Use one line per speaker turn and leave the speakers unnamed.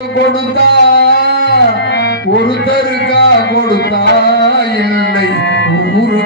கொடுத்தா ஒருத்தருக்கா கொடுத்தா இல்லை ஊரு